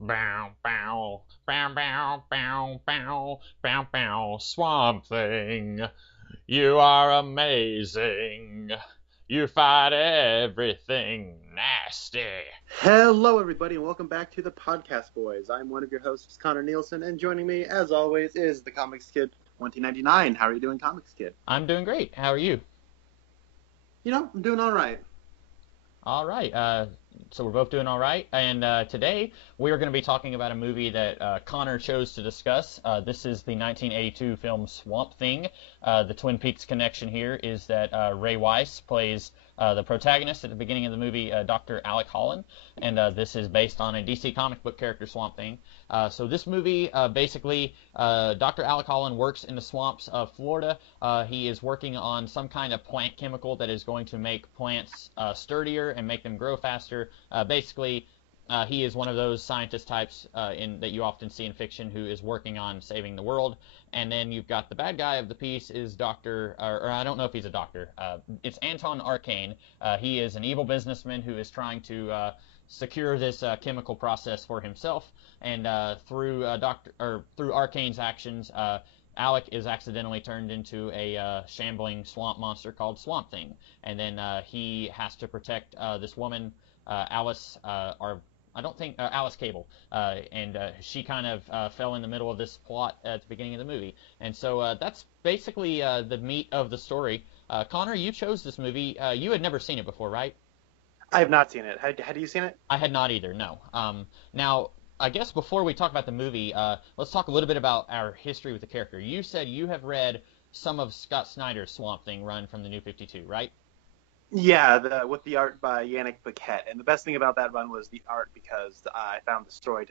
Bow, bow, bow, bow, bow, bow, bow, bow, Swamp Thing. You are amazing. You fight everything nasty. Hello, everybody, and welcome back to the Podcast Boys. I'm one of your hosts, Connor Nielsen, and joining me, as always, is the Comics Kid 2099. How are you doing, Comics Kid? I'm doing great. How are you? I'm doing all right. All right. So we're both doing all right. And today we are going to be talking about a movie that Connor chose to discuss. This is the 1982 film Swamp Thing. The Twin Peaks connection here is that Ray Wise plays the protagonist at the beginning of the movie, Dr. Alec Holland, and this is based on a DC comic book character, Swamp Thing. So this movie, basically, Dr. Alec Holland works in the swamps of Florida. He is working on some kind of plant chemical that is going to make plants sturdier and make them grow faster. Basically, he is one of those scientist types that you often see in fiction who is working on saving the world. And then you've got the bad guy of the piece is or I don't know if he's a doctor. It's Anton Arcane. He is an evil businessman who is trying to secure this chemical process for himself. And through Arcane's actions, Alec is accidentally turned into a shambling swamp monster called Swamp Thing. And then he has to protect this woman, Alice, or I don't think Alice Cable, and she kind of fell in the middle of this plot at the beginning of the movie, and so that's basically the meat of the story. Connor, you chose this movie. You had never seen it before, right? I have not seen it. Had you seen it? I had not either. No. Now, I guess before we talk about the movie, let's talk a little bit about our history with the character. You said you have read some of Scott Snyder's Swamp Thing run from the New 52, right? Yeah, with the art by Yannick Paquette. And the best thing about that run was the art because I found the story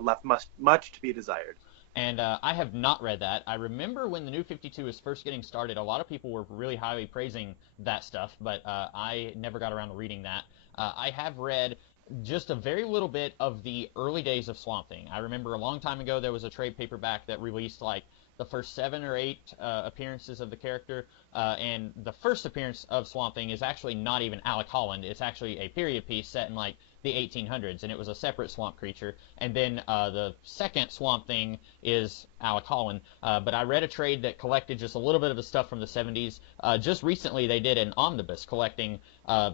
left much to be desired. And I have not read that. I remember when the New 52 was first getting started, a lot of people were really highly praising that stuff, but I never got around to reading that. I have read just a very little bit of the early days of Swamp Thing. I remember a long time ago there was a trade paperback that released like the first 7 or 8 appearances of the character, and the first appearance of Swamp Thing is actually not even Alec Holland. It's actually a period piece set in like the 1800s, and it was a separate swamp creature. And then the second Swamp Thing is Alec Holland. But I read a trade that collected just a little bit of the stuff from the 70s. Just recently, they did an omnibus collecting, I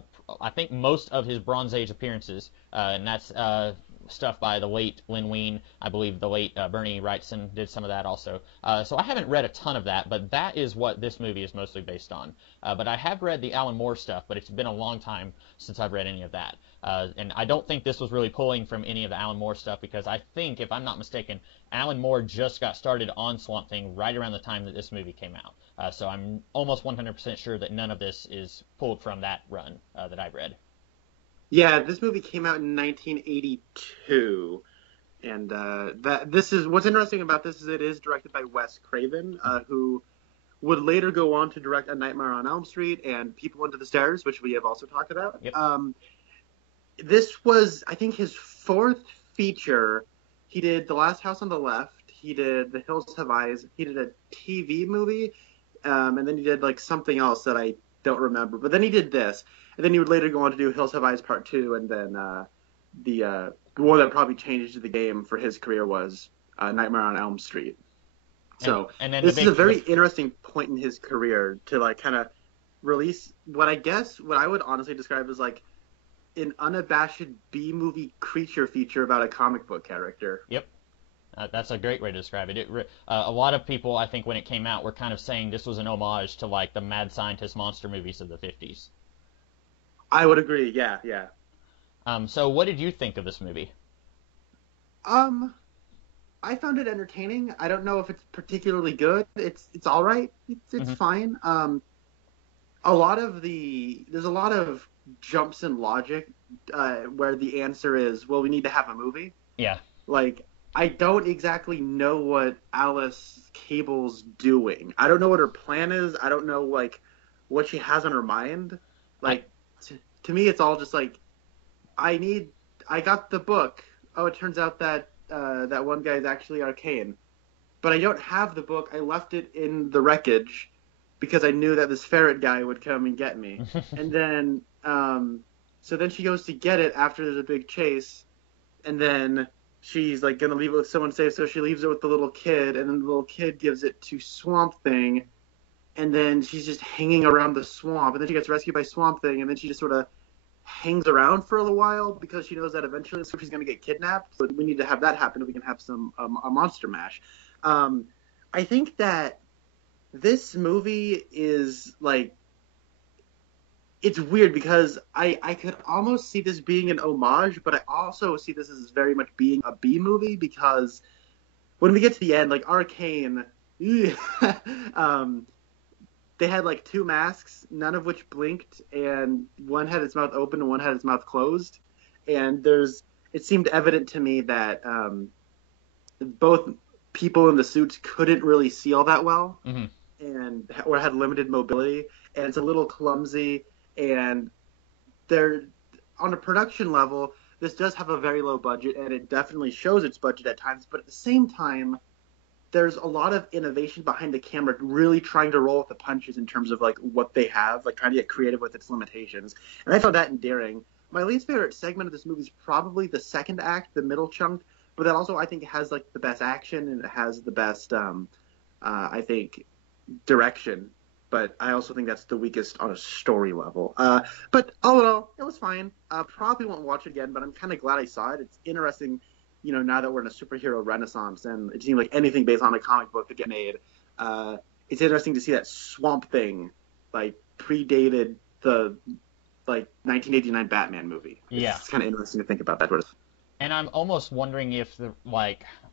think, most of his Bronze Age appearances, and that's stuff by the late Len Wein. I believe the late Bernie Wrightson did some of that also. So I haven't read a ton of that, but that is what this movie is mostly based on. But I have read the Alan Moore stuff, but it's been a long time since I've read any of that. And I don't think this was really pulling from any of the Alan Moore stuff because I think, if I'm not mistaken, Alan Moore just got started on Swamp Thing right around the time that this movie came out. So I'm almost 100% sure that none of this is pulled from that run that I've read. Yeah, this movie came out in 1982. And this is what's interesting about this is it is directed by Wes Craven, who would later go on to direct A Nightmare on Elm Street and People Under the Stairs, which we have also talked about. Yep. This was, I think, his fourth feature. He did The Last House on the Left. He did The Hills Have Eyes. He did a TV movie, and then he did like something else that I don't remember. But then he did this, and then he would later go on to do Hills Have Eyes Part 2, and then the one that probably changed the game for his career was Nightmare on Elm Street. So and then this is a very interesting point in his career to like kind of release what I would honestly describe as like an unabashed B-movie creature feature about a comic book character. Yep. That's a great way to describe it. A lot of people, I think, when it came out, were kind of saying this was an homage to like the mad scientist monster movies of the 50s. I would agree. Yeah. So what did you think of this movie? I found it entertaining. I don't know if it's particularly good. It's all right. It's fine. There's a lot of jumps in logic where the answer is, well, we need to have a movie. Yeah. Like, I don't exactly know what Alice Cable's doing. I don't know what her plan is. I don't know like what she has on her mind. Like, to me, it's all just like, I got the book. Oh, it turns out that that one guy is actually Arcane. But I don't have the book. I left it in the wreckage because I knew that this ferret guy would come and get me. And then, so then she goes to get it after there's a big chase. And then she's like gonna leave it with someone safe, so she leaves it with the little kid, and then the little kid gives it to Swamp Thing, and then she's just hanging around the swamp, and then she gets rescued by Swamp Thing, and then she just sort of hangs around for a little while because she knows that eventually she's going to get kidnapped. But we need to have that happen if we can have some a monster mash. I think that this movie is like, it's weird because I could almost see this being an homage, but I also see this as very much being a B movie because when we get to the end, like Arcane, they had like two masks, none of which blinked, and one had its mouth open and one had its mouth closed. And it seemed evident to me that both people in the suits couldn't really see all that well, or had limited mobility, and it's a little clumsy. And they're on a production level, this does have a very low budget, and it definitely shows its budget at times. But at the same time, there's a lot of innovation behind the camera, really trying to roll with the punches in terms of like what they have, like trying to get creative with its limitations. And I found that endearing. My least favorite segment of this movie is probably the second act, the middle chunk, but that also I think has like the best action and it has the best, I think, direction. But I also think that's the weakest on a story level. But all in all, it was fine. Probably won't watch it again, but I'm kind of glad I saw it. It's interesting, now that we're in a superhero renaissance and it seems like anything based on a comic book could get made. It's interesting to see that Swamp Thing, like, predated the, 1989 Batman movie. It's kind of interesting to think about that. And I'm almost wondering if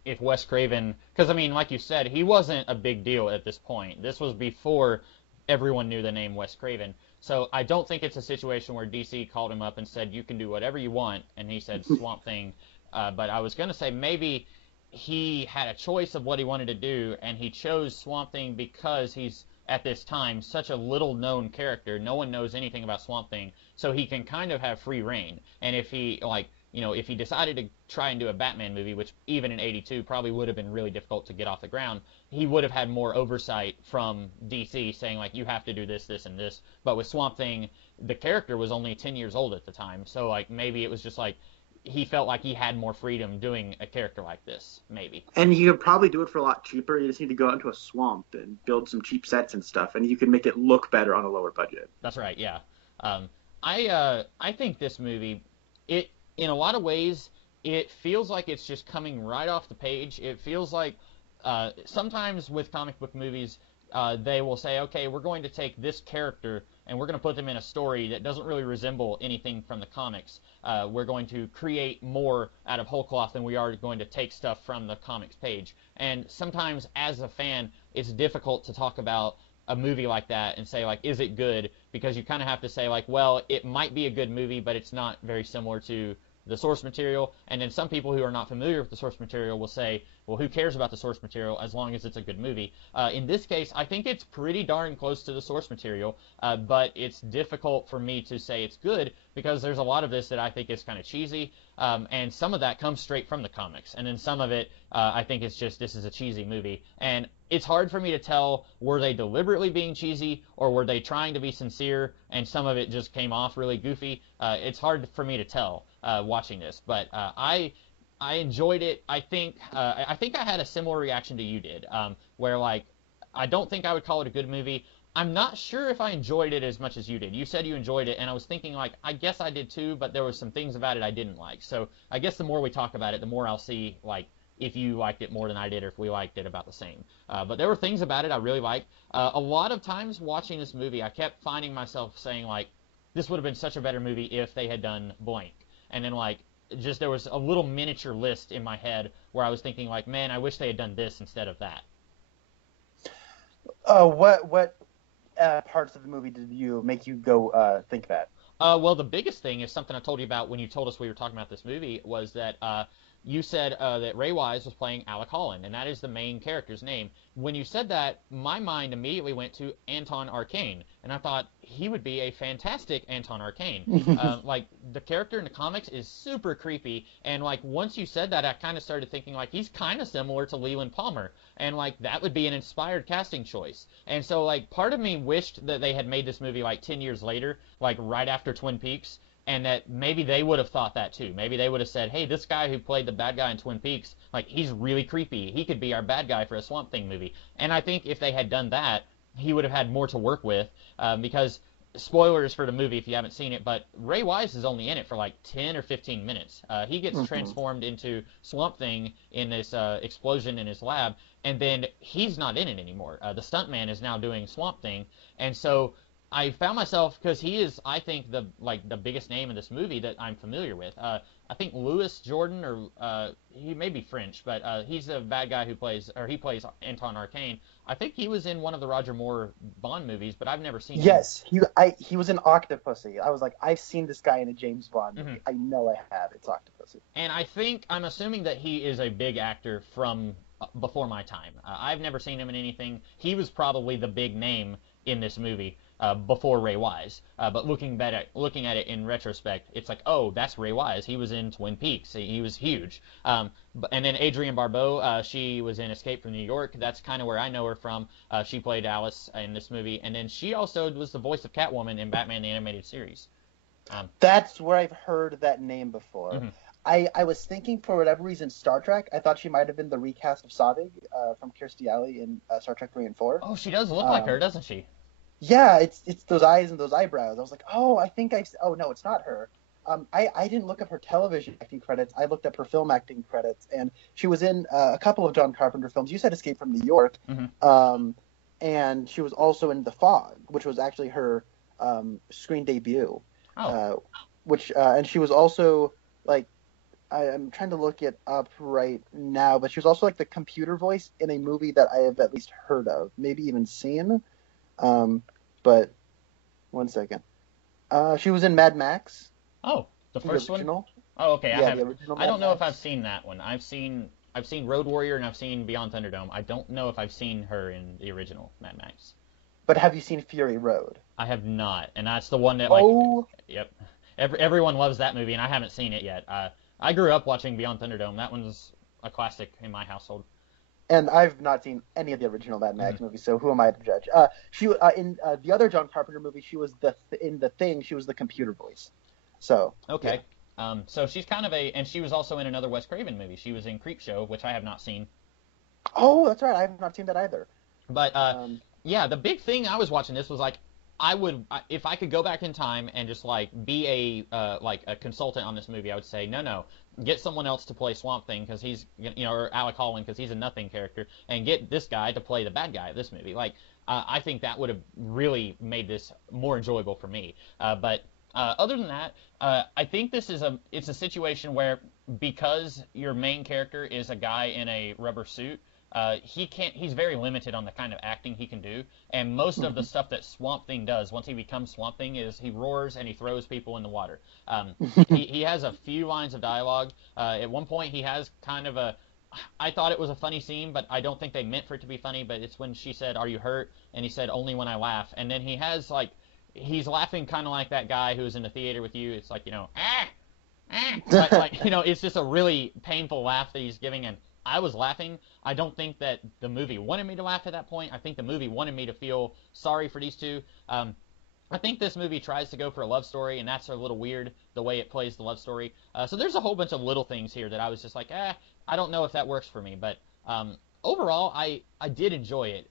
if Wes Craven, because I mean, like you said, he wasn't a big deal at this point. This was before everyone knew the name Wes Craven. So I don't think it's a situation where DC called him up and said, you can do whatever you want, and he said Swamp Thing. But I was going to say maybe he had a choice of what he wanted to do, and he chose Swamp Thing because he's, at this time, such a little-known character. No one knows anything about Swamp Thing, so he can kind of have free reign. And if he, if he decided to try and do a Batman movie, which even in '82 probably would have been really difficult to get off the ground, he would have had more oversight from DC saying, like, you have to do this, this, and this. But with Swamp Thing, the character was only 10 years old at the time, so, like, maybe it was just, like, he felt like he had more freedom doing a character like this, maybe. And you could probably do it for a lot cheaper. You just need to go out into a swamp and build some cheap sets and stuff, and you can make it look better on a lower budget. That's right, yeah. I think this movie, in a lot of ways, it feels like it's just coming right off the page. It feels like sometimes with comic book movies, they will say, okay, we're going to take this character and we're going to put them in a story that doesn't really resemble anything from the comics. We're going to create more out of whole cloth than we are going to take stuff from the comics page. And sometimes, as a fan, it's difficult to talk about a movie like that and say, like, is it good? Because you kind of have to say, like, well, it might be a good movie, but it's not very similar to the source material. And then some people who are not familiar with the source material will say, well, who cares about the source material as long as it's a good movie? In this case, I think it's pretty darn close to the source material, but it's difficult for me to say it's good because there's a lot of this that I think is kind of cheesy, and some of that comes straight from the comics. And then some of it, I think it's just, this is a cheesy movie. And it's hard for me to tell, were they deliberately being cheesy or were they trying to be sincere and some of it just came off really goofy? It's hard for me to tell watching this, but I enjoyed it. I think I had a similar reaction to you did, where, like, I don't think I would call it a good movie. I'm not sure if I enjoyed it as much as you did. You said you enjoyed it, and I was thinking, like, I guess I did too, but there was some things about it I didn't like. So I guess the more we talk about it, the more I'll see, like, if you liked it more than I did or if we liked it about the same. But there were things about it I really liked. A lot of times watching this movie, I kept finding myself saying, like, this would have been such a better movie if they had done blank. And then, like, just there was a little miniature list in my head where I was thinking, like, man, I wish they had done this instead of that. What parts of the movie did you make you go think that? Well, the biggest thing is something I told you about when you told us we were talking about this movie was that you said that Ray Wise was playing Alec Holland, and that is the main character's name. When you said that, my mind immediately went to Anton Arcane, and I thought he would be a fantastic Anton Arcane. Like, the character in the comics is super creepy, and, like, once you said that, I kind of started thinking, like, he's kind of similar to Leland Palmer, and, like, that would be an inspired casting choice. And so, like, part of me wished that they had made this movie, like, 10 years later, like, right after Twin Peaks, and that maybe they would have thought that too. Maybe they would have said, hey, this guy who played the bad guy in Twin Peaks, like, he's really creepy. He could be our bad guy for a Swamp Thing movie. And I think if they had done that, he would have had more to work with, because spoilers for the movie if you haven't seen it, but Ray Wise is only in it for like 10 or 15 minutes. He gets transformed into Swamp Thing in this explosion in his lab, and then he's not in it anymore. The stuntman is now doing Swamp Thing, and so I found myself, because he is, I think, the biggest name in this movie that I'm familiar with. I think Louis Jordan, or he may be French, but he's a bad guy he plays Anton Arcane. I think he was in one of the Roger Moore Bond movies, but I've never seen him. Yes, he was in Octopussy. I was like, I've seen this guy in a James Bond movie. I know I have. It's Octopussy. And I'm assuming that he is a big actor from before my time. I've never seen him in anything. He was probably the big name in this movie before Ray Wise. But looking at it in retrospect, it's like, oh, that's Ray Wise. He was in Twin Peaks. He was huge. And then Adrienne Barbeau, she was in Escape from New York. That's kind of where I know her from. She played Alice in this movie. And then she also was the voice of Catwoman in Batman the Animated Series. That's where I've heard that name before. I was thinking, for whatever reason, Star Trek. I thought she might have been the recast of Savig from Kirstie Alley in Star Trek 3 and 4. Oh, she does look like her, doesn't she? Yeah, it's those eyes and those eyebrows. I was like, oh, oh, no, it's not her. I didn't look up her television acting credits. I looked up her film acting credits, and she was in a couple of John Carpenter films. You said Escape from New York, and she was also in The Fog, which was actually her screen debut. And she was also, like, I'm trying to look it up right now, but she was also like the computer voice in a movie that I have at least heard of, maybe even seen. But one second. She was in Mad Max. Oh, the first one? Oh, okay. Yeah, the original I don't know Mad if I've seen that one. I've seen Road Warrior and I've seen Beyond Thunderdome. I don't know if I've seen her in the original Mad Max. But have you seen Fury Road? I have not, and that's the one that, like, yep. Everyone loves that movie, and I haven't seen it yet. I grew up watching Beyond Thunderdome. That one's a classic in my household. And I've not seen any of the original Mad Max movies, so who am I to judge? She in the other John Carpenter movie, she was in The Thing. She was the computer voice. So okay, yeah. So she's kind of and she was also in another Wes Craven movie. She was in Creepshow, which I have not seen. Oh, that's right. I have not seen that either. But yeah, the big thing I was watching this was like, if I could go back in time and just like be a consultant on this movie, I would say no, get someone else to play Swamp Thing because he's, or Alec Holland because he's a nothing character, and get this guy to play the bad guy of this movie. Like, I think that would have really made this more enjoyable for me. But other than that, I think it's a situation where, because your main character is a guy in a rubber suit, he's very limited on the kind of acting he can do, and most of the stuff that Swamp Thing does once he becomes Swamp Thing is he roars and he throws people in the water. He has a few lines of dialogue. At one point he has kind of I thought it was a funny scene, but I don't think they meant for it to be funny, but it's when she said, "Are you hurt?" and he said, "Only when I laugh." And then he has, like, he's laughing kind of like that guy who's in the theater with you. It's like, like, it's just a really painful laugh that he's giving, and I was laughing. I don't think that the movie wanted me to laugh at that point. I think the movie wanted me to feel sorry for these two. I think this movie tries to go for a love story, and that's a little weird, the way it plays the love story. So there's a whole bunch of little things here that I was just like, I don't know if that works for me. But overall, I did enjoy it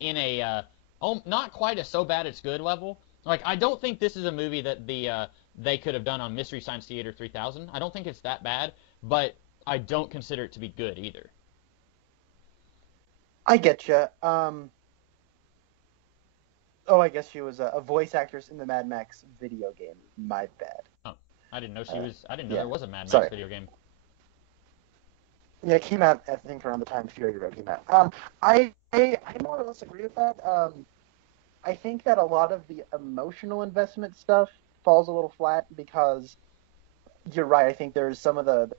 in a not quite a so bad it's good level. Like, I don't think this is a movie that they could have done on Mystery Science Theater 3000. I don't think it's that bad, but I don't consider it to be good either. I get you. I guess she was a voice actress in the Mad Max video game. My bad. Oh, I didn't know she was. I didn't know there was a Mad Max video game. Yeah, it came out, I think, around the time Fury Road came out. I more or less agree with that. I think that a lot of the emotional investment stuff falls a little flat because you're right. I think there's some of the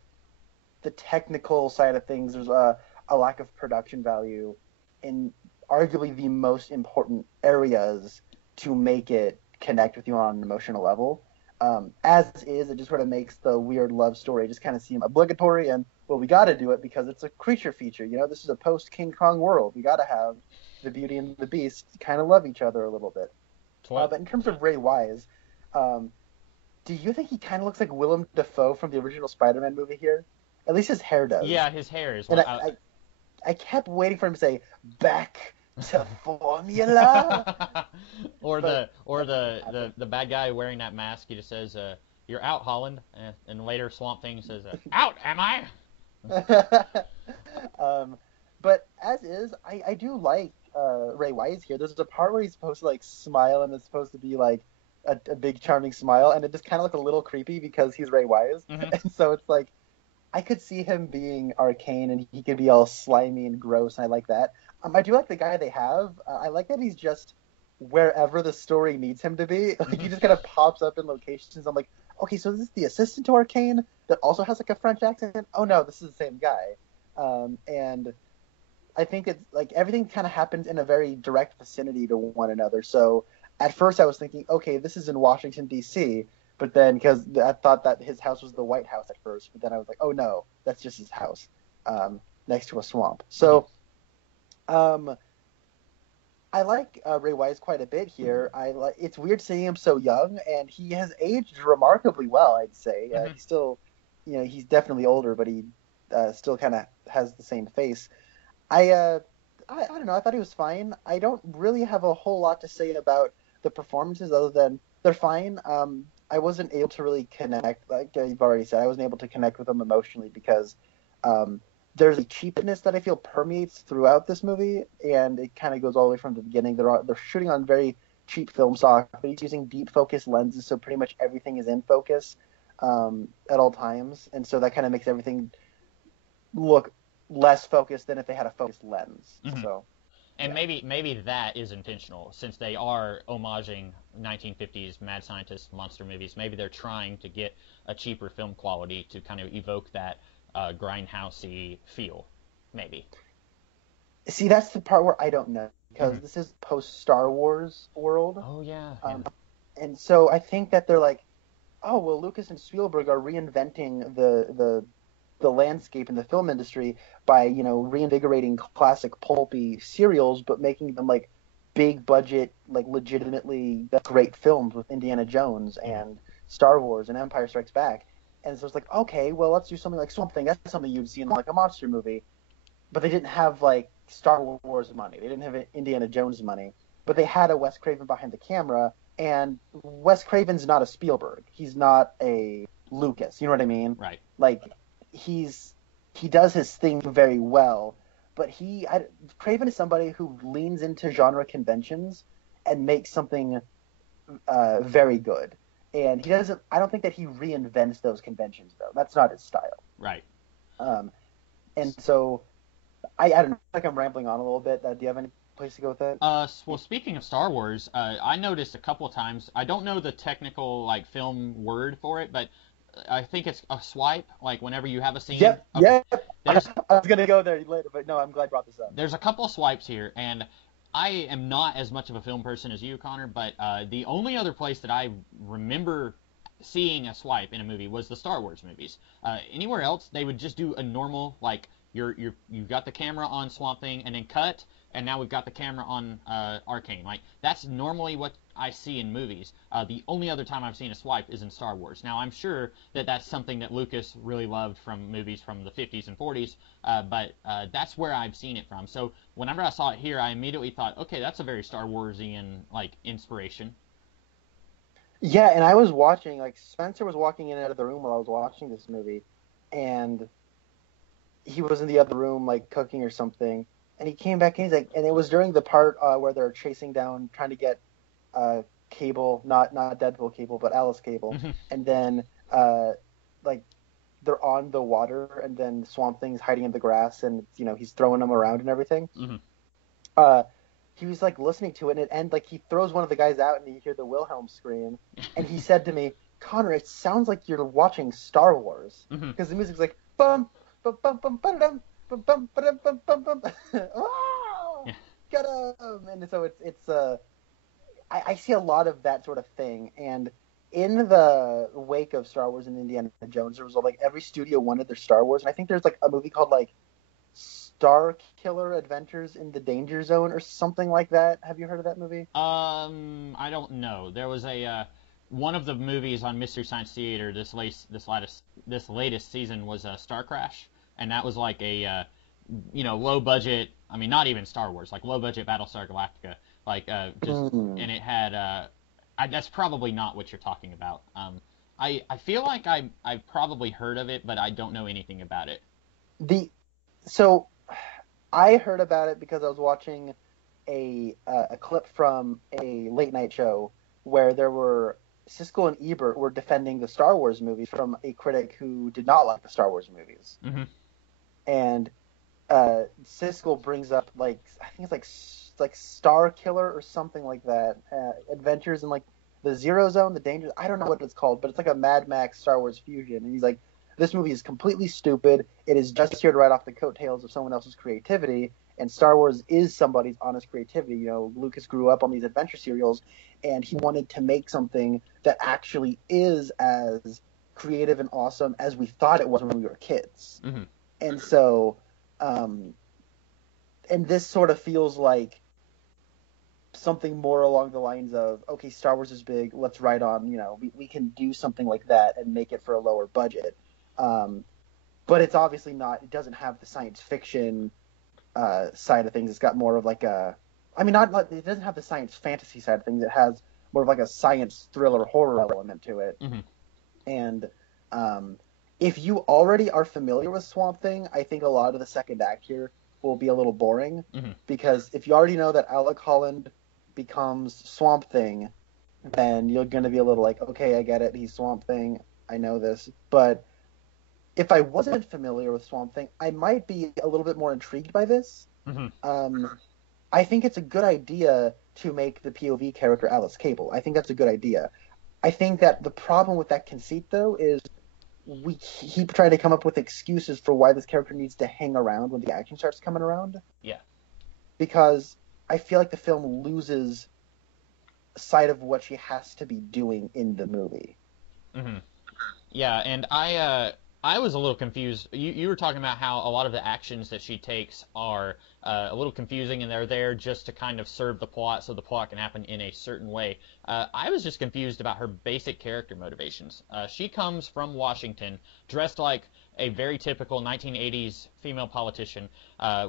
technical side of things. There's a lack of production value in arguably the most important areas to make it connect with you on an emotional level. As is, it just sort of makes the weird love story just kind of seem obligatory, and, well, we got to do it because it's a creature feature. This is a post-King Kong world. We got to have the Beauty and the Beast kind of love each other a little bit. But in terms of Ray Wise, do you think he kind of looks like Willem Dafoe from the original Spider-Man movie here? At least his hair does. Yeah, his hair is. And I kept waiting for him to say back to formula. The bad guy wearing that mask. He just says, "You're out, Holland," and later Swamp Thing says, "Out, am I?" But as is, I do like Ray Wise here. There's a part where he's supposed to like smile, and it's supposed to be like a big charming smile, and it just kind of looks a little creepy because he's Ray Wise, Mm-hmm. and so it's like I could see him being Arcane, and he could be all slimy and gross, and I like that. I do like the guy they have. I like that he's just wherever the story needs him to be. Like he just kind of pops up in locations. I'm like, okay, so this is the assistant to Arcane that also has like a French accent. Oh no, this is the same guy. And I think it's like everything kind of happens in a very direct vicinity to one another. So at first I was thinking, okay, this is in Washington D.C. But then because I thought that his house was the White House at first, but then I was like, oh no, that's just his house next to a swamp. So. I like Ray Wise quite a bit here. It's weird seeing him so young, and he has aged remarkably well, I'd say. Mm-hmm. He's still, he's definitely older, but he still kind of has the same face. I don't know. I thought he was fine. I don't really have a whole lot to say about the performances other than they're fine. I wasn't able to really connect, like you've already said. I wasn't able to connect with them emotionally because there's a cheapness that I feel permeates throughout this movie, and it kind of goes all the way from the beginning. They're shooting on very cheap film stock, but he's using deep focus lenses, so pretty much everything is in focus at all times, and so that kind of makes everything look less focused than if they had a focused lens. Mm-hmm. So, and maybe that is intentional, since they are homaging 1950s mad scientist monster movies. Maybe they're trying to get a cheaper film quality to kind of evoke that grindhousey feel, maybe. See, that's the part where I don't know, because this is post Star Wars world. Oh yeah. And so I think that they're like, oh well, Lucas and Spielberg are reinventing the landscape in the film industry by reinvigorating classic pulpy serials, but making them like big budget, like legitimately great films with Indiana Jones and Star Wars and Empire Strikes Back. And so it's like, okay, well, let's do something like Swamp Thing. That's something you'd see in like a monster movie. But they didn't have like Star Wars money. They didn't have Indiana Jones money. But they had a Wes Craven behind the camera. And Wes Craven's not a Spielberg. He's not a Lucas. You know what I mean? Right. Like he does his thing very well. But Craven is somebody who leans into genre conventions and makes something very good. And he doesn't. I don't think that he reinvents those conventions, though. That's not his style. Right. And so, I don't know. Like I'm rambling on a little bit. Do you have any place to go with that? Well, speaking of Star Wars, I noticed a couple of times. I don't know the technical like film word for it, but I think it's a swipe. Like whenever you have a scene. Yep. Okay. Yeah. I was gonna go there later, but no, I'm glad you brought this up. There's a couple of swipes here, and I am not as much of a film person as you, Connor, but the only other place that I remember seeing a swipe in a movie was the Star Wars movies. Anywhere else, they would just do a normal, like, you've got the camera on Swamp Thing, and then cut, and now we've got the camera on Arcane. Like, that's normally what I see in movies. The only other time I've seen a swipe is in Star Wars. Now, I'm sure that that's something that Lucas really loved from movies from the 50s and 40s, but that's where I've seen it from. So whenever I saw it here, I immediately thought, okay, that's a very Star Warsian, like, inspiration. Yeah, and I was watching, like, Spencer was walking in and out of the room while I was watching this movie, and he was in the other room, like, cooking or something, and he came back in, he's like, and it was during the part where they're chasing down, trying to get Cable, not Deadpool Cable, but Alice Cable, and then, like, they're on the water, and then Swamp Thing's hiding in the grass, and, he's throwing them around and everything. He was, like, listening to it, and like, he throws one of the guys out, and you hear the Wilhelm scream, and he said to me, Connor, it sounds like you're watching Star Wars, because the music's like, bum, bum, bum, bum, bum, bum, bum, bum, bum, bum, bum, bum. Oh, got him! And so it's I see a lot of that sort of thing, and in the wake of Star Wars and Indiana Jones, there was, like, every studio wanted their Star Wars, and I think there's, like, a movie called, like, Star Killer Adventures in the Danger Zone or something like that. Have you heard of that movie? I don't know. There was a one of the movies on Mystery Science Theater this latest season was Star Crash, and that was like a low budget. I mean, not even Star Wars, like low budget Battlestar Galactica, like and it had. That's probably not what you're talking about. I feel like I've probably heard of it, but I don't know anything about it. So I heard about it because I was watching a clip from a late night show where there were Siskel and Ebert were defending the Star Wars movies from a critic who did not like the Star Wars movies. Mm-hmm. And Siskel brings up I think it's like Star Killer or something like that, Adventures in like the Zero Zone, the Danger. I don't know what it's called, but it's like a Mad Max Star Wars fusion. And he's like, this movie is completely stupid. It is just here to write off the coattails of someone else's creativity. And Star Wars is somebody's honest creativity. You know, Lucas grew up on these adventure serials, and he wanted to make something that actually is as creative and awesome as we thought it was when we were kids. Mm-hmm. And so, and this sort of feels like something more along the lines of, okay, Star Wars is big, let's write on, we can do something like that and make it for a lower budget. But it's obviously not, it doesn't have the science fiction side of things. It's got more of like it doesn't have the science fantasy side of things. It has more of like a science thriller horror element to it. Mm-hmm. And if you already are familiar with Swamp Thing, I think a lot of the second act here will be a little boring. Mm-hmm. Because if you already know that Alec Holland becomes Swamp Thing, then you're going to be a little like, okay, I get it, he's Swamp Thing, I know this. But if I wasn't familiar with Swamp Thing, I might be a little bit more intrigued by this. Mm-hmm. I think it's a good idea to make the POV character Alice Cable. I think that's a good idea. I think that the problem with that conceit, though, is we keep trying to come up with excuses for why this character needs to hang around when the action starts coming around. Yeah. Because I feel like the film loses sight of what she has to be doing in the movie. Mm-hmm. Yeah, and I was a little confused. You were talking about how a lot of the actions that she takes are a little confusing, and they're there just to kind of serve the plot so the plot can happen in a certain way. I was just confused about her basic character motivations. She comes from Washington dressed like a very typical 1980s female politician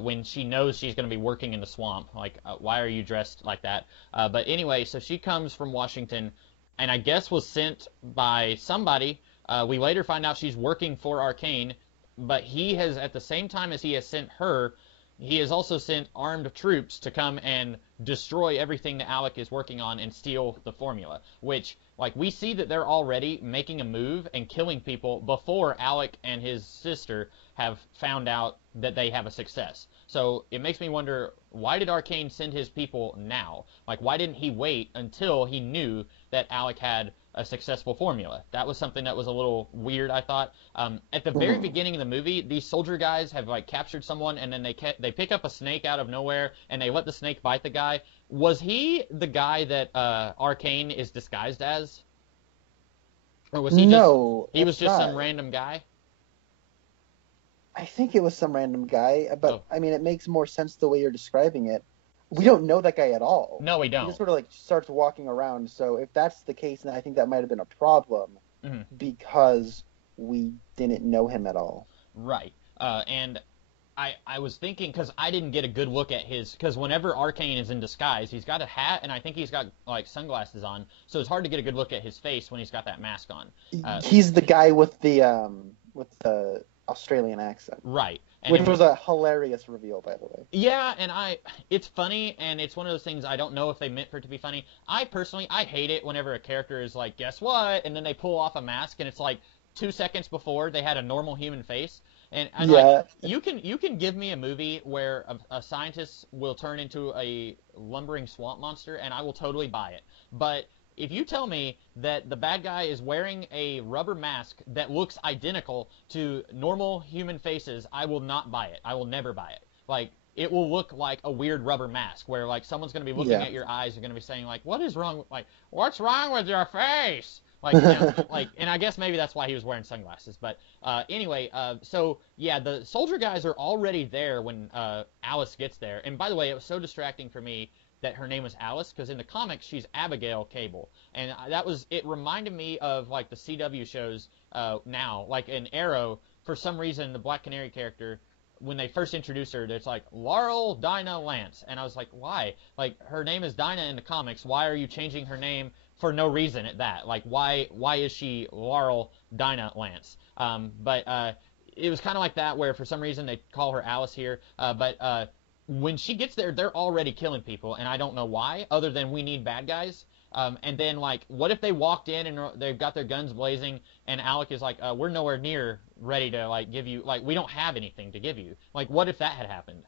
when she knows she's going to be working in the swamp. Like, why are you dressed like that? But anyway, so she comes from Washington and I guess was sent by somebody. We later find out she's working for Arcane, but he has, at the same time as he has sent her, he has also sent armed troops to come and destroy everything that Alec is working on and steal the formula, which, like, we see that they're already making a move and killing people before Alec and his sister have found out that they have a success. So it makes me wonder, why did Arcane send his people now? Like, why didn't he wait until he knew that Alec had a successful formula? That was something that was a little weird, I thought. At the very beginning of the movie, these soldier guys have like captured someone, and then they pick up a snake out of nowhere, and they let the snake bite the guy. Was he the guy that Arcane is disguised as? Or was he just some random guy? I think it was some random guy, but I mean, it makes more sense the way you're describing it. We don't know that guy at all. No, we don't. He just sort of like starts walking around. So if that's the case, then I think that might have been a problem because we didn't know him at all. Right. And I was thinking, because I didn't get a good look at his, because whenever Arcane is in disguise, he's got a hat, and I think he's got like sunglasses on, so it's hard to get a good look at his face when he's got that mask on. He's the guy with the Australian accent. Right. And which was a hilarious reveal, by the way. Yeah, and it's funny, and it's one of those things I don't know if they meant for it to be funny. I hate it whenever a character is like, guess what? And then they pull off a mask, and it's like 2 seconds before they had a normal human face. And yeah. Like, you can give me a movie where a scientist will turn into a lumbering swamp monster, and I will totally buy it. But if you tell me that the bad guy is wearing a rubber mask that looks identical to normal human faces, I will not buy it. I will never buy it. Like, it will look like a weird rubber mask where, like, someone's going to be looking at your eyes and going to be saying, like, what is wrong? Like, what's wrong with your face? Like, you know, like, and I guess maybe that's why he was wearing sunglasses. But anyway, so, yeah, the soldier guys are already there when Alice gets there. And by the way, it was so distracting for me that her name was Alice, because in the comics she's Abigail Cable, and it reminded me of like the CW shows now, like in Arrow. For some reason, the Black Canary character, when they first introduced her, it's like Laurel Dinah Lance, and I was like, why? Like, her name is Dinah in the comics. Why are you changing her name for no reason at that? Like, why is she Laurel Dinah Lance? But it was kind of like that, where for some reason they call her Alice here. But when she gets there, they're already killing people, and I don't know why, other than we need bad guys. And then, like, what if they walked in and they've got their guns blazing, and Alec is like, we're nowhere near ready to, like, give you, like, we don't have anything to give you. Like, what if that had happened?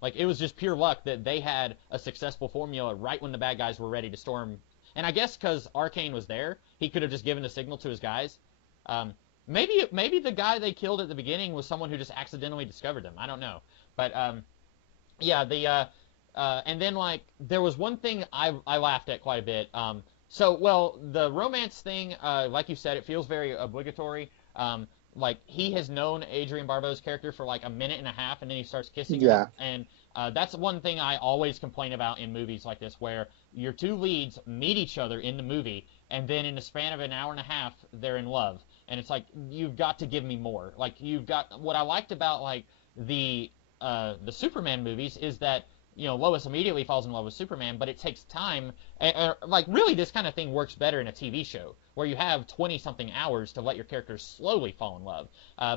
Like, it was just pure luck that they had a successful formula right when the bad guys were ready to storm. And I guess because Arcane was there, he could have just given the signal to his guys. Maybe the guy they killed at the beginning was someone who just accidentally discovered them. I don't know. But, yeah, and then, like, there was one thing I laughed at quite a bit. The romance thing, like you said, it feels very obligatory. Like, he has known Adrienne Barbeau's character for, like, a minute and a half, and then he starts kissing her. And that's one thing I always complain about in movies like this, where your two leads meet each other in the movie, and then in the span of an hour and a half, they're in love. And it's like, you've got to give me more. Like, what I liked about, like, the Superman movies is that, you know, Lois immediately falls in love with Superman, but it takes time. Like, really, this kind of thing works better in a TV show, where you have 20-something hours to let your characters slowly fall in love.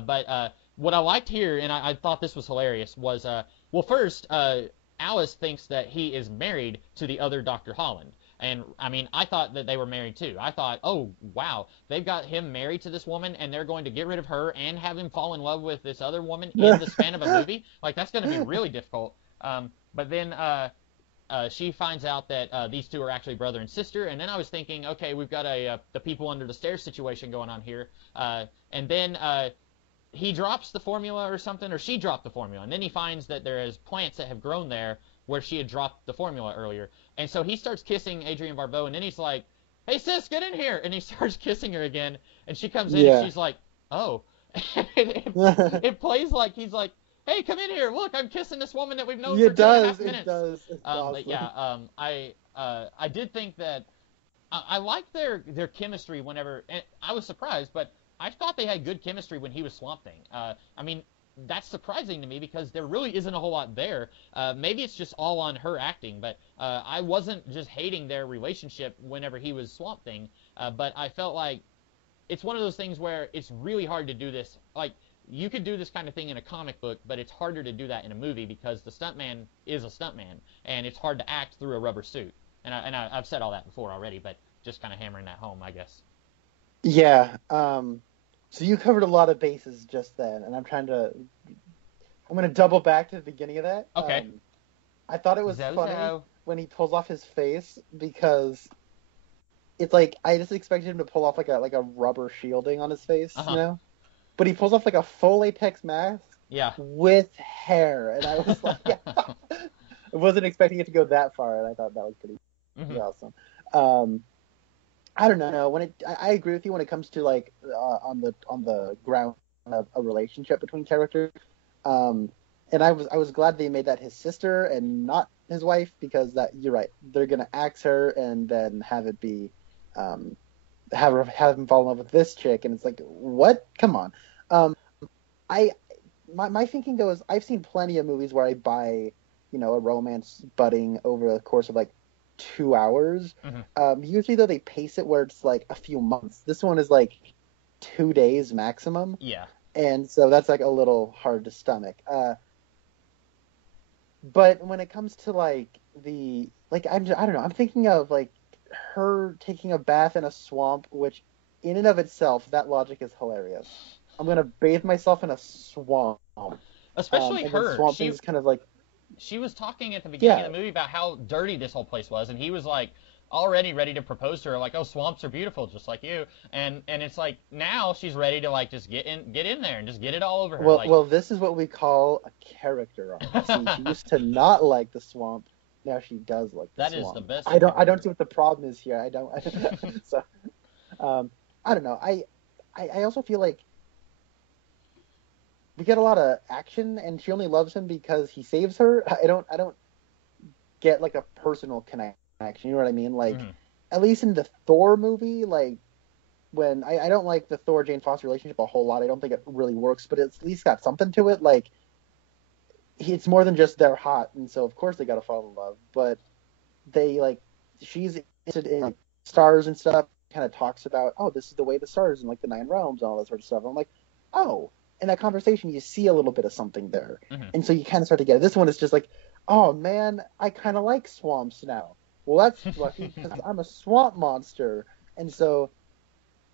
But what I liked here, and I thought this was hilarious, was, first, Alice thinks that he is married to the other Dr. Holland. And, I mean, I thought that they were married, too. I thought, oh, wow, they've got him married to this woman, and they're going to get rid of her and have him fall in love with this other woman in the span of a movie? Like, that's going to be really difficult. But then she finds out that these two are actually brother and sister, and then I was thinking, okay, we've got the people under the stairs situation going on here. And then he drops the formula or something, or she dropped the formula, and then he finds that there is plants that have grown there where she had dropped the formula earlier. And so he starts kissing Adrienne Barbeau, and then he's like, hey, sis, get in here! And he starts kissing her again, and she comes in, and she's like, oh. It plays like he's like, hey, come in here! Look, I'm kissing this woman that we've known for 2.5 minutes. It does. It's awesome. But yeah, I did think that I liked their chemistry whenever, and I was surprised, but I thought they had good chemistry when he was Swamp Thing. I mean, that's surprising to me because there really isn't a whole lot there. Maybe it's just all on her acting, but I wasn't just hating their relationship whenever he was Swamp Thing. But I felt like it's one of those things where it's really hard to do this. Like, you could do this kind of thing in a comic book, but it's harder to do that in a movie because the stuntman is a stuntman, and it's hard to act through a rubber suit. And I've said all that before already, but just kind of hammering that home, I guess. Yeah. So you covered a lot of bases just then, and I'm going to double back to the beginning of that. Okay. I thought it was funny when he pulls off his face, because it's like, I just expected him to pull off like a rubber shielding on his face, you know? But he pulls off like a full latex mask with hair, and I was like, I wasn't expecting it to go that far, and I thought that was pretty awesome. I don't know. I agree with you when it comes to like on the ground of a relationship between characters. And I was glad they made that his sister and not his wife, because that, you're right, they're gonna axe her and then have it be have him fall in love with this chick, and it's like, what? Come on. My thinking though is, I've seen plenty of movies where I buy, you know, a romance budding over the course of like 2 hours. Usually though they pace it where it's like a few months. This one is like 2 days maximum. Yeah. And so that's like a little hard to stomach. But when it comes to like I don't know, I'm thinking of like her taking a bath in a swamp, which in and of itself, that logic is hilarious. I'm gonna bathe myself in a swamp. Especially her. Swamp Thing's kind of like, she was talking at the beginning of the movie about how dirty this whole place was, and he was like already ready to propose to her, like, oh, swamps are beautiful, just like you. And it's like, now she's ready to like just get in there and just get it all over her. Well, this is what we call a character arc. See, she used to not like the swamp. Now she does like the swamp. That is the best. I don't see what the problem is here. I don't. So, I don't know. I also feel like we get a lot of action, and she only loves him because he saves her. I don't get like a personal connection. You know what I mean? Like, Mm-hmm. at least in the Thor movie, like when I don't like the Thor Jane Foster relationship a whole lot. I don't think it really works, but it's at least got something to it. Like, it's more than just they're hot, and so of course they got to fall in love. But they like she's interested in like stars and stuff. Kind of talks about, oh, this is the way the stars and like the nine realms and all that sort of stuff. And I'm like, oh, in that conversation you see a little bit of something there, Mm-hmm. and so you kind of start to get it. This one is just like, oh man, I kind of like swamps now. Well, that's lucky because I'm a swamp monster, and so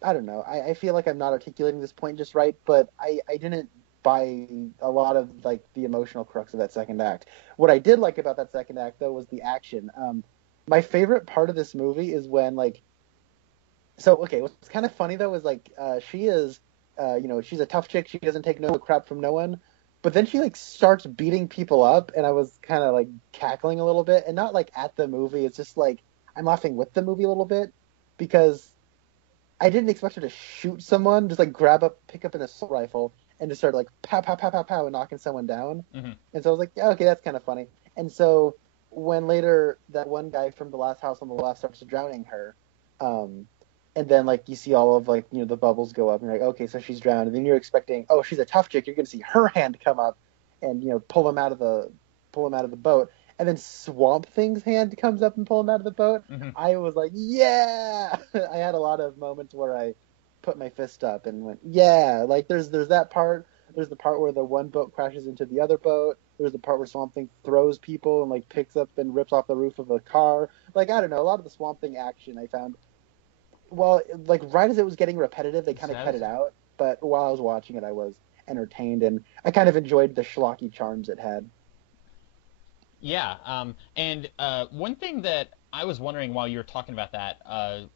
I don't know. I feel like I'm not articulating this point just right, but I didn't buy a lot of like the emotional crux of that second act. What I did like about that second act though was the action. My favorite part of this movie is when like, so okay, what's kind of funny though is like she is, she's a tough chick. She doesn't take no crap from no one. But then she like starts beating people up, and I was kind of like cackling a little bit, and not like at the movie. It's just like I'm laughing with the movie a little bit because I didn't expect her to shoot someone, just like pick up an assault rifle and just start like pow pow pow pow pow and knocking someone down. Mm-hmm. And so I was like, yeah, okay, that's kind of funny. And so when later that one guy from the last house on the left starts drowning her, and then like you see all of like the bubbles go up, and you're like, okay, so she's drowned. And then you're expecting, oh, she's a tough chick. You're gonna see her hand come up and pull him out of the boat. And then Swamp Thing's hand comes up and pull him out of the boat. Mm-hmm. I was like, yeah! I had a lot of moments where I put my fist up and went, yeah! Like, there's that part. There's the part where the one boat crashes into the other boat. There's the part where Swamp Thing throws people and, like, picks up and rips off the roof of a car. Like, I don't know. A lot of the Swamp Thing action I found, well, like, right as it was getting repetitive, they kind of cut it out. But while I was watching it, I was entertained, and I kind of enjoyed the schlocky charms it had. Yeah, and one thing that I was wondering while you were talking about that,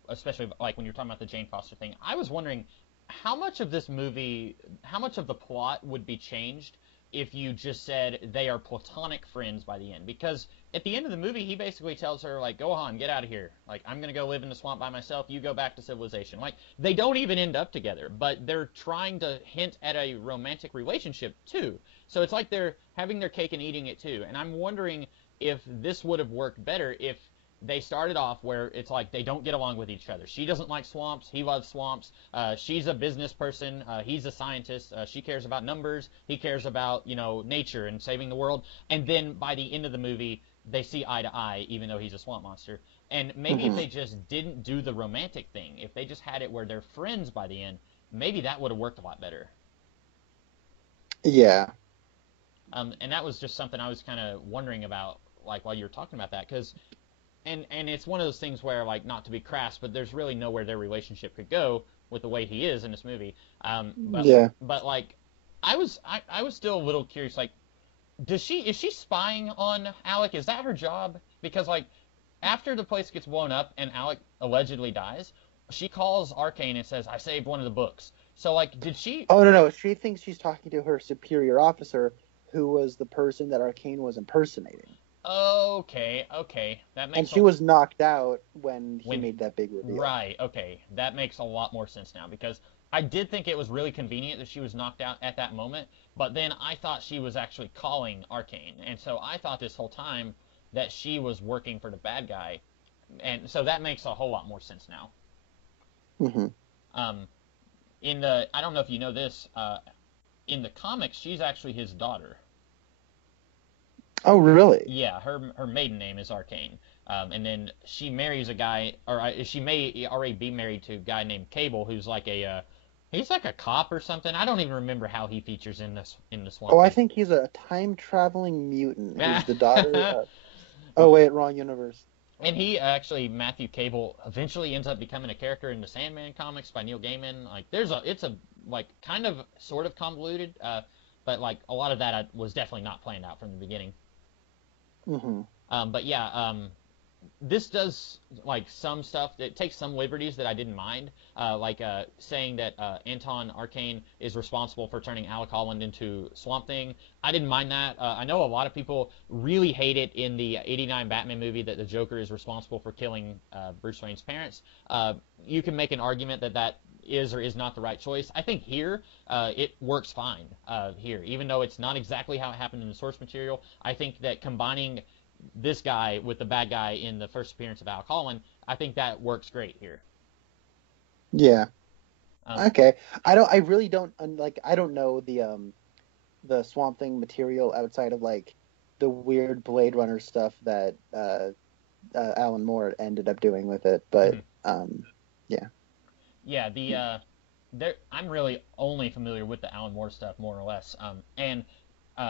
especially like when you were talking about the Jane Foster thing, I was wondering how much of this movie, how much of the plot would be changed if you just said they are platonic friends by the end? Because at the end of the movie, he basically tells her, like, go on, get out of here. Like, I'm going to go live in the swamp by myself. You go back to civilization. Like, they don't even end up together, but they're trying to hint at a romantic relationship, too. So it's like they're having their cake and eating it, too. And I'm wondering if this would have worked better if they started off where it's like they don't get along with each other. She doesn't like swamps. He loves swamps. She's a business person. He's a scientist. She cares about numbers. He cares about, nature and saving the world. And then by the end of the movie, they see eye to eye, even though he's a swamp monster. And maybe if they just didn't do the romantic thing, if they just had it where they're friends by the end, maybe that would have worked a lot better. Yeah. And that was just something I was kind of wondering about, like, while you were talking about that, because... And it's one of those things where, like, not to be crass, but there's really nowhere their relationship could go with the way he is in this movie. But like, I was still a little curious. Like, is she spying on Alec? Is that her job? Because like, after the place gets blown up and Alec allegedly dies, she calls Arcane and says, "I saved one of the books." So like, did she? Oh no, she thinks she's talking to her superior officer, who was the person that Arcane was impersonating. Okay, that makes. And she was knocked out when he made that big reveal. Right. Okay, that makes a lot more sense now, because I did think it was really convenient that she was knocked out at that moment, but then I thought she was actually calling Arcane, and so I thought this whole time that she was working for the bad guy, and so that makes a whole lot more sense now. Mm-hmm. I don't know if you know this, in the comics, she's actually his daughter. Oh, really? Yeah, her maiden name is Arcane. And then she marries a guy, or she may already be married to a guy named Cable, who's like he's like a cop or something. I don't even remember how he features in this Swamp. Oh, I think he's a time-traveling mutant who's the daughter of... Oh, wait, wrong universe. And he actually, Matthew Cable, eventually ends up becoming a character in the Sandman comics by Neil Gaiman. Like, it's a like kind of sort of convoluted, but like a lot of that was definitely not planned out from the beginning. Mm-hmm. But yeah, this does like some stuff that takes some liberties that I didn't mind, like saying that Anton Arcane is responsible for turning Alec Holland into Swamp Thing. I didn't mind that. I know a lot of people really hate it in the '89 Batman movie that the Joker is responsible for killing Bruce Wayne's parents. You can make an argument that is or is not the right choice. I think here it works fine here, even though it's not exactly how it happened in the source material. I think that combining this guy with the bad guy in the first appearance of Alec Holland, I think that works great here. Yeah. Um, Okay. I really don't like. I don't know the Swamp Thing material outside of like the weird Blade Runner stuff that Alan Moore ended up doing with it. But yeah. Yeah, I'm really only familiar with the Alan Moore stuff, more or less. And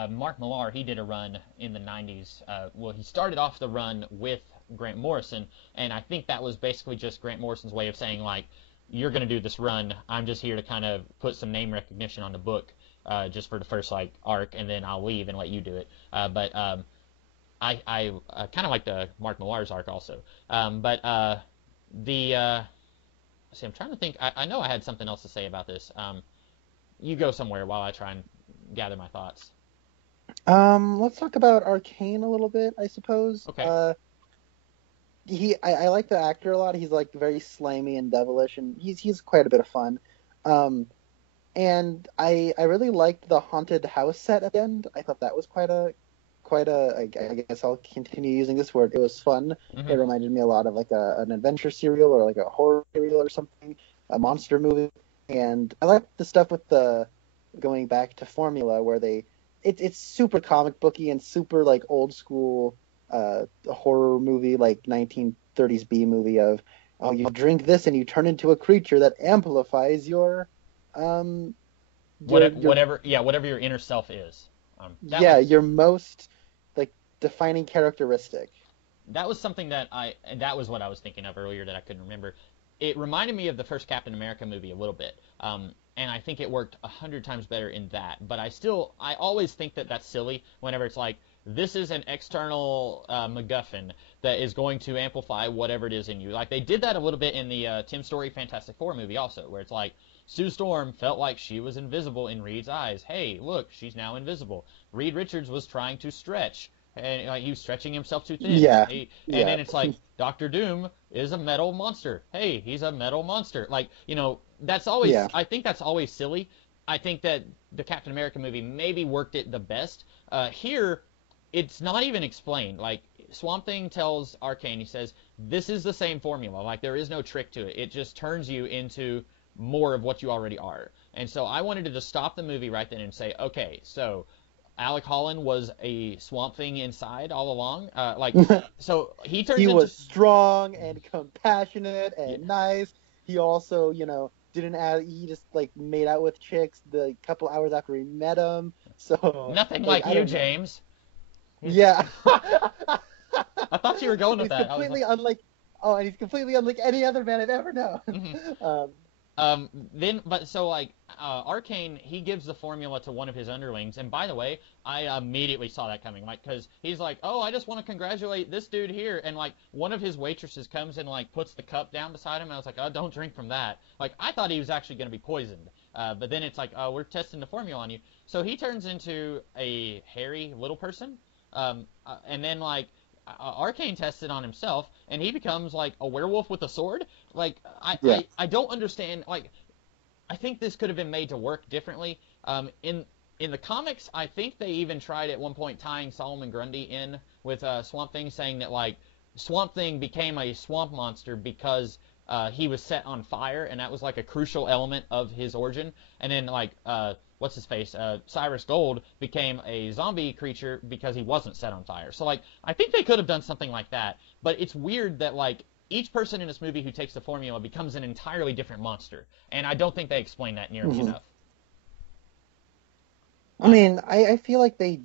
Mark Millar, he did a run in the 90s. Well, he started off the run with Grant Morrison, and I think that was basically just Grant Morrison's way of saying, like, you're going to do this run. I'm just here to kind of put some name recognition on the book just for the first, like, arc, and then I'll leave and let you do it. But I kind of like the Mark Millar's arc also. See, I'm trying to think. I know I had something else to say about this. You go somewhere while I try and gather my thoughts. Let's talk about Arcane a little bit, I suppose. Okay. I like the actor a lot. He's like very slimy and devilish, and he's quite a bit of fun. And I really liked the haunted house set at the end. I thought that was quite a I guess I'll continue using this word. It was fun. Mm-hmm. It reminded me a lot of like an adventure serial or like a horror serial or something, a monster movie. And I like the stuff with the going back to formula where it's super comic booky and super like old school horror movie, like 1930s B movie of, oh, you drink this and you turn into a creature that amplifies your whatever your inner self is. Your most like defining characteristic. That was something that was what I was thinking of earlier that I couldn't remember. It reminded me of the first Captain America movie a little bit. And I think it worked 100 times better in that. But I always think that that's silly whenever it's like, this is an external MacGuffin that is going to amplify whatever it is in you. Like, they did that a little bit in the Tim Story Fantastic Four movie also, where it's like, Sue Storm felt like she was invisible in Reed's eyes. Hey, look, she's now invisible. Reed Richards was trying to stretch, and like, he was stretching himself too thin. Yeah. Then it's like, Doctor Doom is a metal monster. Hey, he's a metal monster. Like, that's always, Yeah. I think that's always silly. I think that the Captain America movie maybe worked it the best. Here, it's not even explained. Like, Swamp Thing tells Arcane, he says, this is the same formula. Like, there is no trick to it. It just turns you into more of what you already are. And so I wanted to just stop the movie right then and say, okay, so Alec Holland was a Swamp Thing inside all along. So he turns into... was strong and compassionate and nice. He also, he just like made out with chicks the couple hours after he met them. So nothing like you, James. Yeah. I thought you were going with that. And he's completely unlike any other man I've ever known. Mm-hmm. Arcane, he gives the formula to one of his underlings, and by the way, I immediately saw that coming, like, because he's like, oh, I just want to congratulate this dude here, and like, one of his waitresses comes and like puts the cup down beside him, and I was like, oh, don't drink from that. Like, I thought he was actually going to be poisoned, but then it's like, oh, we're testing the formula on you. So he turns into a hairy little person, and then like, Arcane tests it on himself, and he becomes like a werewolf with a sword. Like, I don't understand. Like, I think this could have been made to work differently. In the comics, I think they even tried at one point tying Solomon Grundy in with Swamp Thing, saying that like Swamp Thing became a swamp monster because he was set on fire, and that was like a crucial element of his origin. And then like what's his face? Cyrus Gold became a zombie creature because he wasn't set on fire. So like, I think they could have done something like that. But it's weird that like each person in this movie who takes the formula becomes an entirely different monster, and I don't think they explain that nearly enough. I mean, I feel like they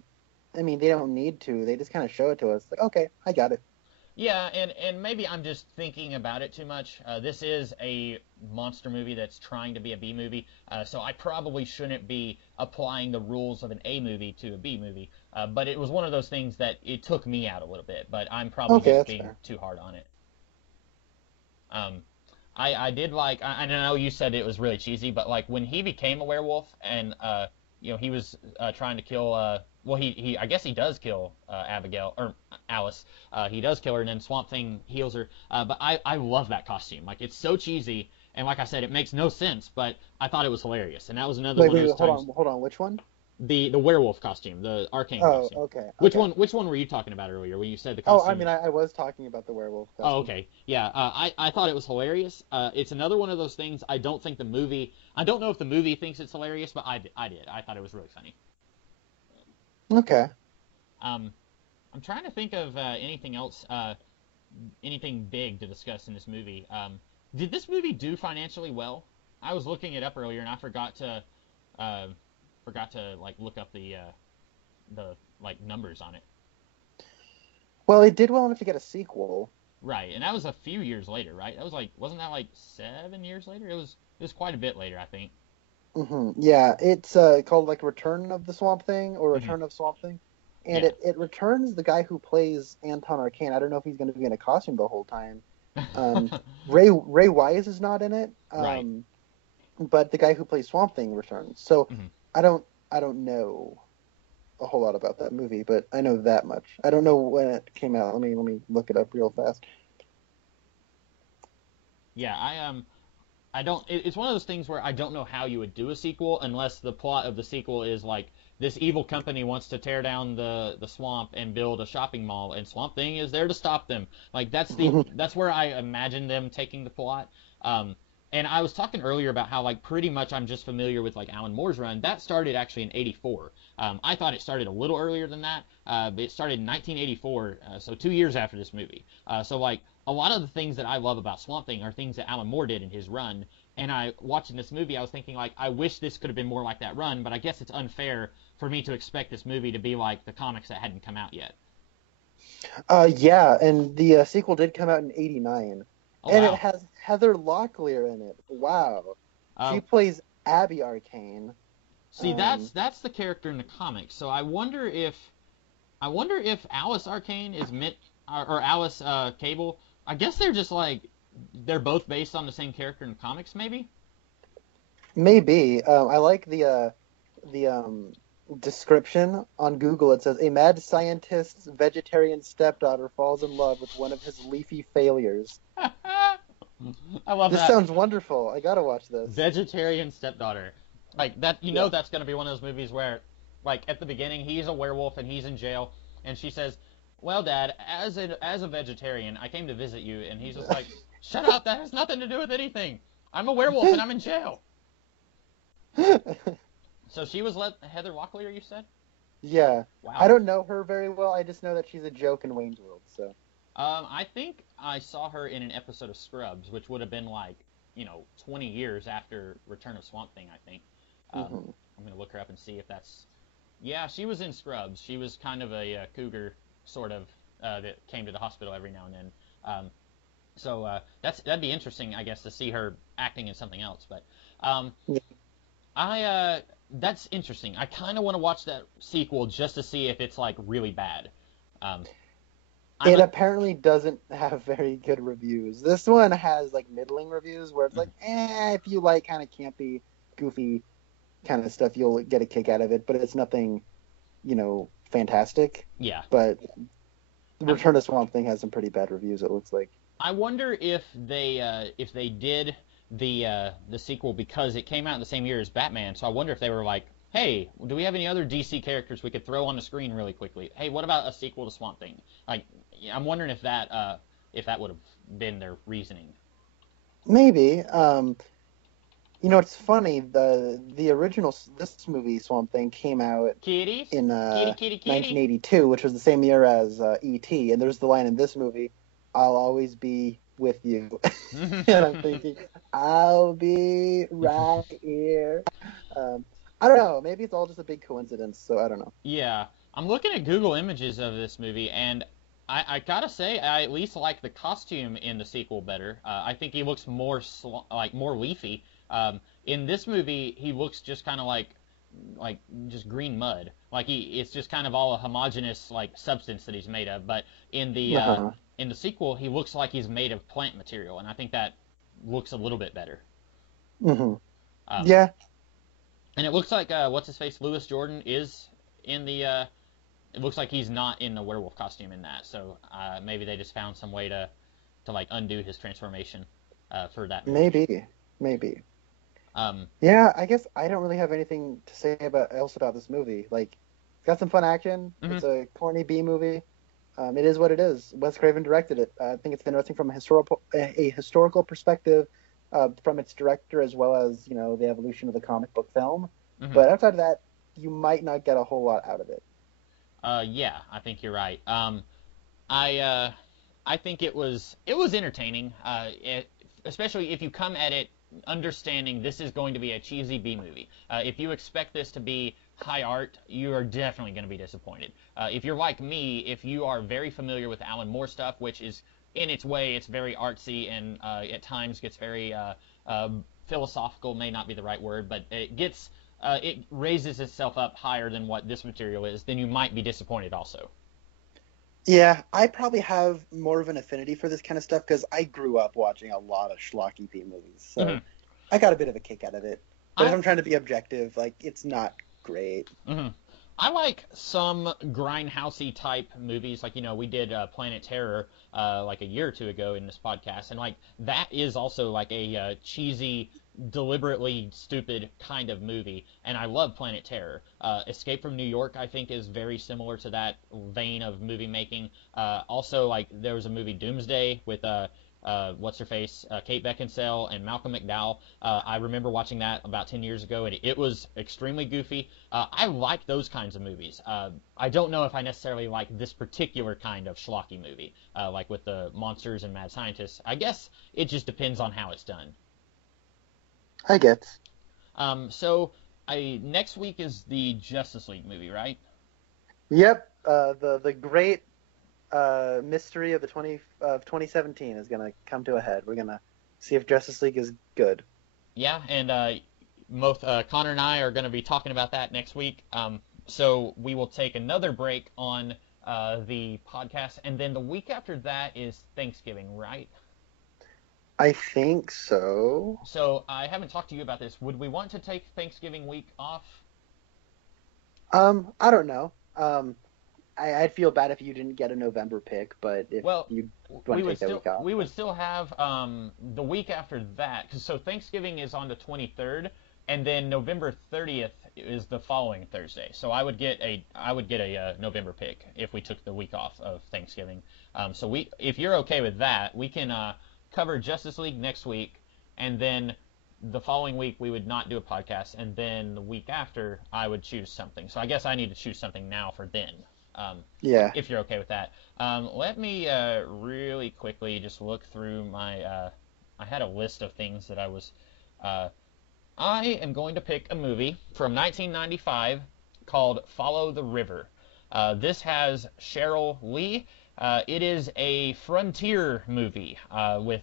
don't need to. They just kind of show it to us. Like, okay, I got it. Yeah, and maybe I'm just thinking about it too much. This is a monster movie that's trying to be a B movie, so I probably shouldn't be applying the rules of an A movie to a B movie. But it was one of those things that it took me out a little bit, but I'm probably just being too hard on it. I did like, I know you said it was really cheesy, but like when he became a werewolf and he was trying to kill I guess he does kill Abigail or Alice. He does kill her, and then Swamp Thing heals her. But I love that costume. Like, it's so cheesy, and like I said, it makes no sense, but I thought it was hilarious. And that was another one of those times. Hold on. Which one? The werewolf costume, the Arcane Oh, costume. okay, Which okay. one? Which one were you talking about earlier when you said the Oh, I costume? mean, I was talking about the werewolf Oh, costume. okay. Yeah, I thought it was hilarious. It's another one of those things. I don't think the movie. I don't know if the movie thinks it's hilarious, but I did. I thought it was really funny. Okay. Um, I'm trying to think of anything else, anything big to discuss in this movie. Did this movie do financially well? I was looking it up earlier and I uh, forgot to like look up the like numbers on it. Well, it did well enough to get a sequel. Right, and that was a few years later, right? That was like, wasn't that like 7 years later? It was quite a bit later, I think. Yeah, it's called like Return of the Swamp Thing or Hmm. Return of Swamp Thing, and Yeah. it returns the guy who plays Anton Arcane. I don't know if he's going to be in a costume the whole time. Um, Ray Wise is not in it, Right. but the guy who plays Swamp Thing returns. So Hmm. I don't know a whole lot about that movie, but I know that much. I don't know when it came out. Let me look it up real fast. Yeah, I don't. It's one of those things where I don't know how you would do a sequel unless the plot of the sequel is like this evil company wants to tear down the swamp and build a shopping mall, and Swamp Thing is there to stop them. Like that's where I imagine them taking the plot. Um, and I was talking earlier about how like pretty much I'm just familiar with like Alan Moore's run. That started actually in '84. I thought it started a little earlier than that, but it started in 1984, so 2 years after this movie. So like a lot of the things that I love about Swamp Thing are things that Alan Moore did in his run. And I watching this movie, I was thinking like, I wish this could have been more like that run, but I guess it's unfair for me to expect this movie to be like the comics that hadn't come out yet. Yeah, and the sequel did come out in '89, Oh and it wow. has Heather Locklear in it. Wow, Uh, she plays Abby Arcane. See, Um, that's the character in the comics. So I wonder if Alice Arcane is meant or Alice Cable. I guess they're just like they're both based on the same character in the comics, maybe. Maybe. I like the description on Google. It says a mad scientist's vegetarian stepdaughter falls in love with one of his leafy failures. I love This that. sounds wonderful. I gotta watch this. Vegetarian stepdaughter. Like that, you know Yeah. that's gonna be one of those movies where, like at the beginning, he's a werewolf and he's in jail, and she says, "Well, Dad, as a vegetarian, I came to visit you," and he's just like, "Shut up! That has nothing to do with anything. I'm a werewolf and I'm in jail." So she was Heather Locklear, you said? Yeah. I Wow. don't know her very well. I just know that she's a joke in Wayne's World. So. I think I saw her in an episode of Scrubs, which would have been like, 20 years after Return of Swamp Thing, I think. Um, Hmm. I'm gonna look her up and see if that's. Yeah, she was in Scrubs. She was kind of a cougar, sort of, that came to the hospital every now and then. So that'd be interesting, I guess, to see her acting in something else. But um, that's interesting. I kind of want to watch that sequel just to see if it's like really bad. Um, I'm It a, apparently doesn't have very good reviews. This one has like middling reviews where it's like, if you like kind of campy, goofy kind of stuff, you'll get a kick out of it, but it's nothing, fantastic. yeah. But the I'm, Return to Swamp Thing has some pretty bad reviews, it looks like. I wonder if they did the sequel because it came out in the same year as Batman. So I wonder if they were like, hey, do we have any other DC characters we could throw on the screen really quickly? Hey, what about a sequel to Swamp Thing? Like, I'm wondering if that would have been their reasoning. Maybe. It's funny, the original, this movie, Swamp Thing, came out Kitties, in kitty, kitty, kitty. 1982, which was the same year as E.T., and there's the line in this movie, I'll always be with you. And I'm thinking, I'll be right here. Um, I don't know. Maybe it's all just a big coincidence, so I don't know. Yeah, I'm looking at Google images of this movie, and I gotta say, I at least like the costume in the sequel better. I think he looks like more leafy. In this movie, he looks just kind of like just green mud. Like it's just kind of all a homogeneous like substance that he's made of. But Uh-huh. in the sequel, he looks like he's made of plant material, and I think that looks a little bit better. Hmm. Um, Yeah, and it looks like what's his face, Lewis Jordan is in the. It looks like he's not in the werewolf costume in that, so maybe they just found some way to like undo his transformation for that movie. maybe. Maybe. Yeah, I guess I don't really have anything to say about this movie. Like, it's got some fun action. Mhm. It's a corny B movie. It is what it is. Wes Craven directed it. I think it's interesting from a historical perspective, from its director as well as the evolution of the comic book film. Mhm. But outside of that, you might not get a whole lot out of it. Yeah, I think you're right. I I think it was entertaining. Especially if you come at it understanding this is going to be a cheesy B movie. If you expect this to be high art, you are definitely going to be disappointed. If you're like me, if you are very familiar with Alan Moore stuff, which is in its way, it's very artsy and at times gets very philosophical. May not be the right word, but it raises itself up higher than what this material is. Then you might be disappointed also. Yeah, I probably have more of an affinity for this kind of stuff because I grew up watching a lot of schlocky B movies, so Mhm. I got a bit of a kick out of it. But if I I'm trying to be objective, like it's not great. mhm. I like some grindhousey type movies, like we did Planet Terror like a year or two ago in this podcast, and like that is also like a cheesy, deliberately stupid kind of movie, and I love Planet Terror. Escape from New York, I think, is very similar to that vein of movie making. Also, like there was a movie Doomsday with what's her face, Kate Beckinsale and Malcolm McDowell. I remember watching that about 10 years ago, and it was extremely goofy. I like those kinds of movies. I don't know if I necessarily like this particular kind of schlocky movie, like with the monsters and mad scientists. I guess it just depends on how it's done. I get. So next week is the Justice League movie, right? Yep, the great mystery of 2017 is gonna come to a head. We're gonna see if Justice League is good. Yeah, and both Connor and I are going to be talking about that next week. So we will take another break on the podcast, and then the week after that is Thanksgiving, right? I think so. So I haven't talked to you about this. Would we want to take Thanksgiving week off? I don't know. I'd feel bad if you didn't get a November pick, but if Well, you we want to would take that still week off, we would still have the week after that, 'cause so Thanksgiving is on the 23rd, and then November 30th is the following Thursday. So I would get a November pick if we took the week off of Thanksgiving. So if you're okay with that, we can cover Justice League next week, and then the following week we would not do a podcast, and then the week after I would choose something. So I guess I need to choose something now for then. Um, yeah. if you're okay with that. Let me really quickly just look through my. I had a list of things that I was. Uh, I am going to pick a movie from 1995 called Follow the River. This has Cheryl Lee. It is a frontier movie with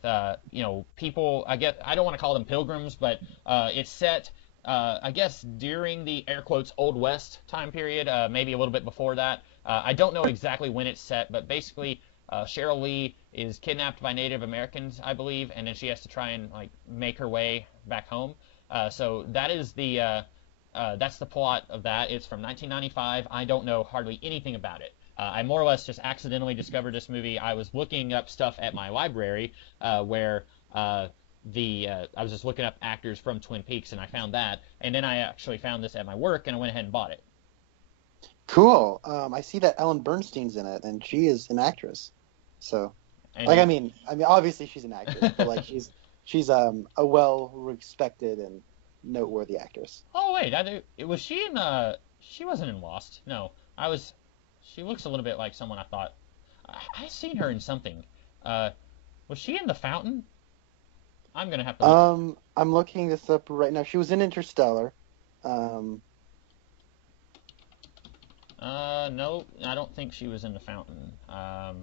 people. I guess I don't want to call them pilgrims, but it's set. I guess during the air quotes Old West time period, maybe a little bit before that. I don't know exactly when it's set, but basically Cheryl Lee is kidnapped by Native Americans, I believe, and then she has to try and like make her way back home. So that's the plot of that. It's from 1995. I don't know hardly anything about it. I more or less just accidentally discovered this movie. I was looking up stuff at my library where I was just looking up actors from Twin Peaks, and I found that, and then I actually found this at my work, and I went ahead and bought it. Cool. I see that Ellen Bernstein's in it, and she is an actress. So, And like, you, I mean, obviously she's an actress, but like, she's a well-respected and noteworthy actress. oh wait, was she in? She wasn't in Lost. No, I was. She looks a little bit like someone I thought I seen her in something. Uh, was she in The Fountain? I'm gonna have to look. I'm looking this up right now. She was in Interstellar. Um, No, I don't think she was in The Fountain.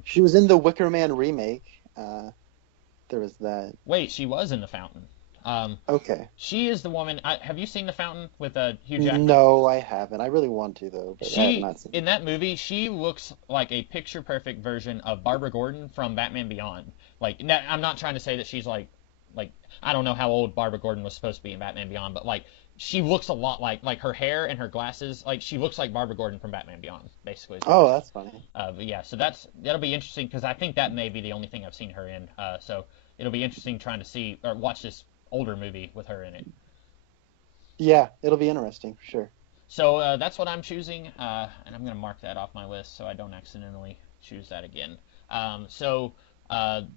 she was in the Wicker Man remake. There was that. Wait, she was in The Fountain. Um, Okay. she is the woman. Have you seen The Fountain with Hugh Jackman? No, I haven't. I really want to though, but I have She not seen in it. that movie, she looks like a picture perfect version of Barbara Gordon from Batman Beyond. Like, I'm not trying to say that she's like I don't know how old Barbara Gordon was supposed to be in Batman Beyond, but like she looks a lot like her hair and her glasses. Like she looks like Barbara Gordon from Batman Beyond, basically. Is what Oh, that's funny. but yeah, so that'll be interesting because I think that may be the only thing I've seen her in. So it'll be interesting trying to see or watch this older movie with her in it. Yeah, it'll be interesting for sure. So that's what I'm choosing, and I'm going to mark that off my list so I don't accidentally choose that again.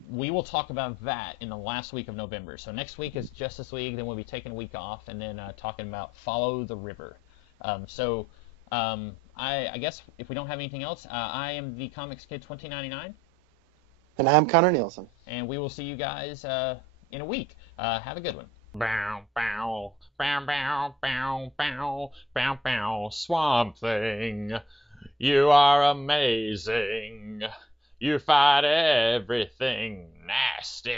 We will talk about that in the last week of November. So next week is Justice League, then we'll be taking a week off, and then talking about Follow the River. I guess if we don't have anything else, I am the Comics Kid 2099, And I'm Connor Nielsen. and we will see you guys in a week. Have a good one. Bow, bow, bow, bow, bow, bow, bow, bow, Swamp Thing. You are amazing. You fight everything nasty.